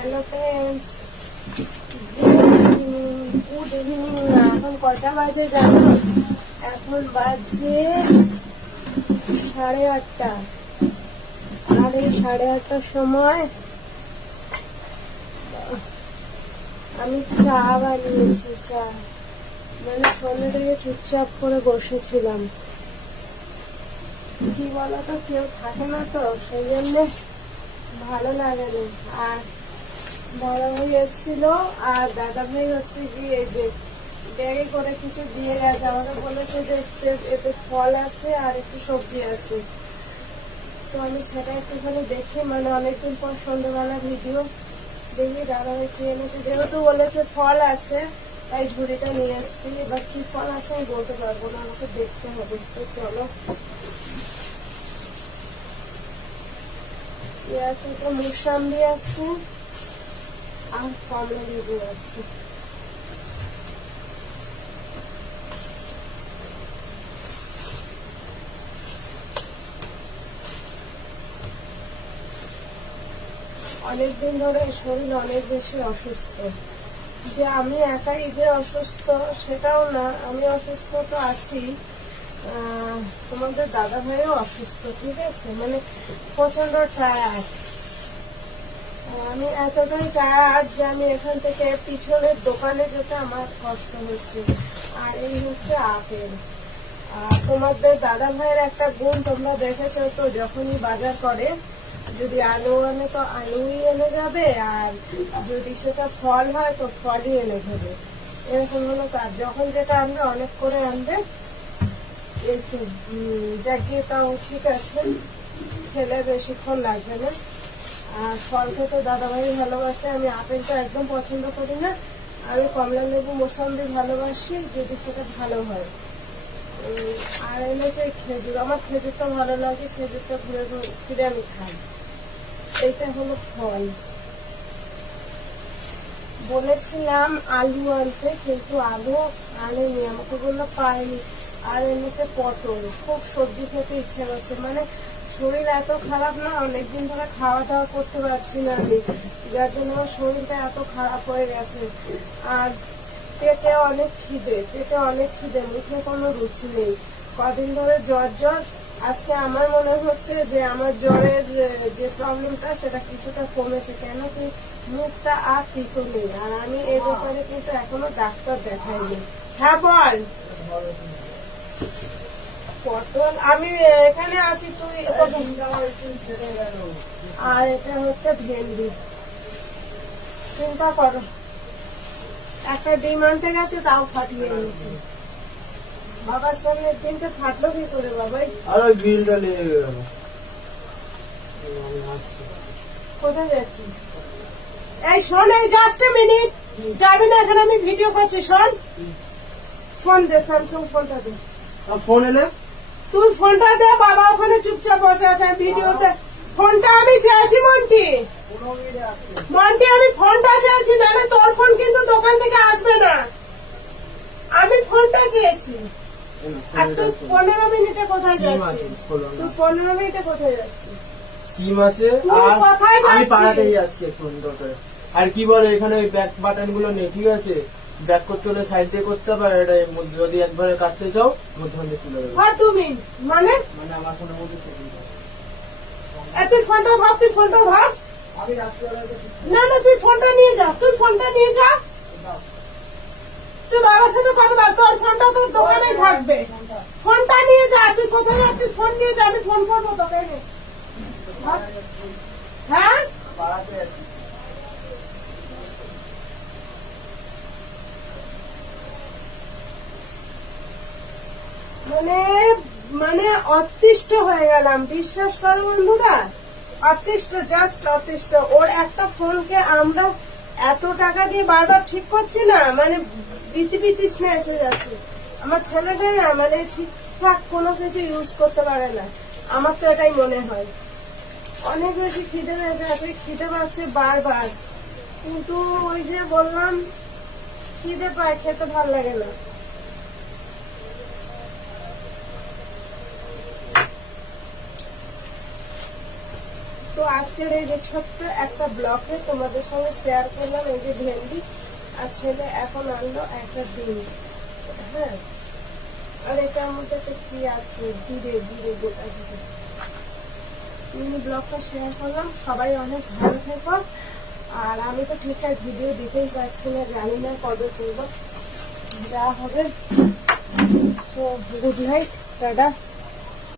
Hello friends good evening এখন কটা বাজে জানো? এখন বাজে সাড়ে আটটা। আর এই সাড়ে আটটার সময় আমি চা বানিয়েছি, চা। মানে সন্ধ্যে থেকে চুপচাপ করে বসেছিলাম। কি বলতো, কেউ থাকে না তো, সেই জন্যে ভালো লাগে না। আর বড় ভাই এসেছিল আর দাদা ভাই হচ্ছে গিয়ে যে ব্যাগে করে কিছু দিয়ে গেছে। আমাকে বলেছে যে এতে ফল আছে আর একটু সবজি আছে। তো আমি সেটা একটুখানি দেখি মানে অনেকদিন পর সন্ধ্যেবেলা ভিডিও দেখি দাদা ভাই কি এনেছে যেহেতু বলেছে ফল আছে, তাই ঝুড়িটা নিয়ে এসেছি। এবার কি ফল আছে আমি বলতে পারব না, আমাকে দেখতে হবে। তো চলো। আছে তো মুসাম্বি আছে। আর লেবু আছে অনেকদিন ধরে শরীর অনেক বেশি অসুস্থ। যে আমি একাই যে অসুস্থ সেটাও না, আমি অসুস্থ তো আছি। তোমাদের দাদা ভাইও অসুস্থ, ঠিক আছে? মানে প্রচণ্ড টায়ার্ড আমি এতটাই টায়ার্ড যে আমি এখান থেকে পিছনের দোকানে যেতে আমার কষ্ট হচ্ছে। আর এই হচ্ছে আপেল। আর তোমাদের দাদা ভাইয়ের একটা গুণ তোমরা দেখেছ তো, যখনই বাজার করে, যদি আলু আনে তো আলুই এনে যাবে, আর যদি সেটা ফল হয় তো ফলই এনে যাবে। এরকম হলো কাজ যখন যেটা আনবে, অনেক করে আনবে। একটু জাগিয়ে তাও ঠিক আছে। খেলে বেশিক্ষণ লাগবে না। আর ফল খেতে দাদাভাই ভালোবাসে, আমি আপেলটা একদম পছন্দ করি না। আমি কমলা লেবু মোসাম্বি ভালোবাসি, যদি সেটা ভালো হয়। আর এনেছে খেজুর। আমার খেজুরটা ভালো লাগে, খেজুরটা ঘুরে ফিরে আমি খাই। এইটা হলো ফল। বলেছিলাম আলু আনতে, কিন্তু আলু আনেনি, আমাকে বলল পাইনি। আর এনেছে পটল। খুব সবজি খেতে ইচ্ছে করছে। মানে শরীর এত খারাপ না, অনেকদিন ধরে খাওয়া দাওয়া করতে পারছি না আমি। যার জন্য শরীরটা এত খারাপ হয়ে গেছে। আর পেটে অনেক খিদে, পেটে অনেক খিদে, মুখে কোনো রুচি নেই। কদিন ধরে জ্বর জ্বর। আজকে আমার মনে হচ্ছে যে আমার জ্বরের যে প্রবলেমটা সেটা কিছুটা কমেছে। কেন কি মুখটা আর তিতো নেই। আর আমি এ ব্যাপারে কিন্তু এখনও ডাক্তার দেখাইনি। হ্যাঁ বল। পটল আমি এখানে আছি তুই আর এটা হচ্ছে ভেন্ডি। চিন্তা করো। একটা ডিম আনতে গেছে তাও ফাটিয়ে নিয়েছে বাবার সামনে ডিমটা ফাটলো কি করে বাবাই? আর গ্রিলটা লেগে গেল কোথায় যাচ্ছি? এই শোন এই জাস্ট মিনিট যাবি না এখানে আমি ভিডিও করছি শোন। ফোন দে স্যামসাং ফোনটা দে। ফোন এলে? তুই ফোনটা দে বাবা ওখানে চুপচাপ বসে আছে ভিডিওতে। ফোনটা আমি চেয়েছি মন্টি। মন্টি আমি ফোনটা চেয়েছি নাহলে তোর ফোন কিন্তু দোকান থেকে আসবে না। আমি ফোনটা চেয়েছি আর তুই পনেরো মিনিটে কোথায় যাচ্ছিস? তুই পনেরো মিনিটে কোথায় যাচ্ছিস? সিম আছে আর আমি পাড়াতেই যাচ্ছি এখন আর কি বলে এখানে ওই ব্যাক বাটনগুলো নেই ঠিক আছে। ব্যাক করতে হলে সাইড দিয়ে করতে হবে আর এটা যদি একবারে কাটতে চাও মধ্যখান দিয়ে তুলে দেবে। আর তুমি? মানে? মানে আমার ফোনের মধ্যে তুই ফোনটা ধর তুই ফোনটা এসে না না তুই ফোনটা নিয়ে যা তুই ফোনটা নিয়ে যা। তুই বাবার সাথে কথা বল তোর ফোনটা তোর দোকানে থাকবে। ফোনটা নিয়ে যা তুই কোথায় যাচ্ছিস ফোন নিয়ে যা আমি ফোন করব তোকে। হ্যাঁ? মানে মানে অতিষ্ঠ হয়ে গেলাম। বিশ্বাস করো বন্ধুরা, অতিষ্ঠ জাস্ট অতিষ্ঠ। ওর একটা ফোনকে আমরা এত টাকা দিয়ে বারবার ঠিক করছি না মানে বিতি স্নেস হয়ে যাচ্ছে। আমার ছেলেটা না মানে ঠিকঠাক কোনো কিছু ইউজ করতে পারে না। আমার তো এটাই মনে হয়। অনেক বেশি খিদে পেয়েছে আছে খিদে পাচ্ছে বারবার। কিন্তু ওই যে বললাম, খিদে পায়, খেতে ভালো লাগে না। তো আজকের এই যে ছোট্ট একটা ব্লকে তোমাদের সঙ্গে শেয়ার করলাম, এই যে ভেন্ডি আর ছেলে এখন আনলো একটা ডিম। হ্যাঁ? আর এটার মধ্যে কি আছে? জিরে জিরে গোটা জিরে। ব্লগটা শেয়ার করলাম। সবাই অনেক ভালো থেকো। আর আমি তো ঠিকঠাক ভিডিও দিতেই পারছি না, জানি না কবে করব। যা হবে। সো গুড নাইট দাদা